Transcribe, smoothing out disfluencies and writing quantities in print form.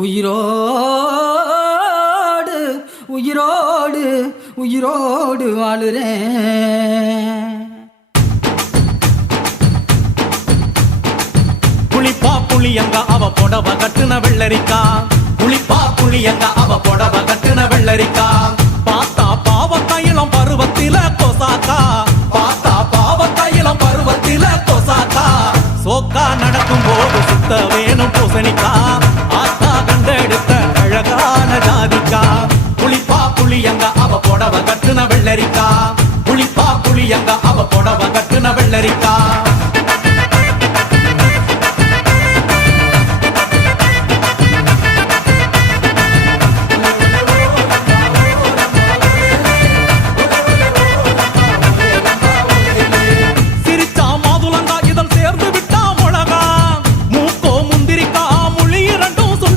உயிரோடு உயிரோடு உயிரோடு வாழுறேன். புளிப்பா புளியங்க அவ புடவ கட்டுன வெள்ளரிக்கா, புளிப்பா புளியங்க அவ புடவ கட்டுன வெள்ளரிக்கா. பார்த்தா பாவக்காயிலம் பருவத்தில கொசாக்கா, பார்த்தா பாவக்காயிலம் பருவத்தில கொசாக்கா. சோக்கா நடக்கும் போது சுத்த வேணும் பூசணிக்கா.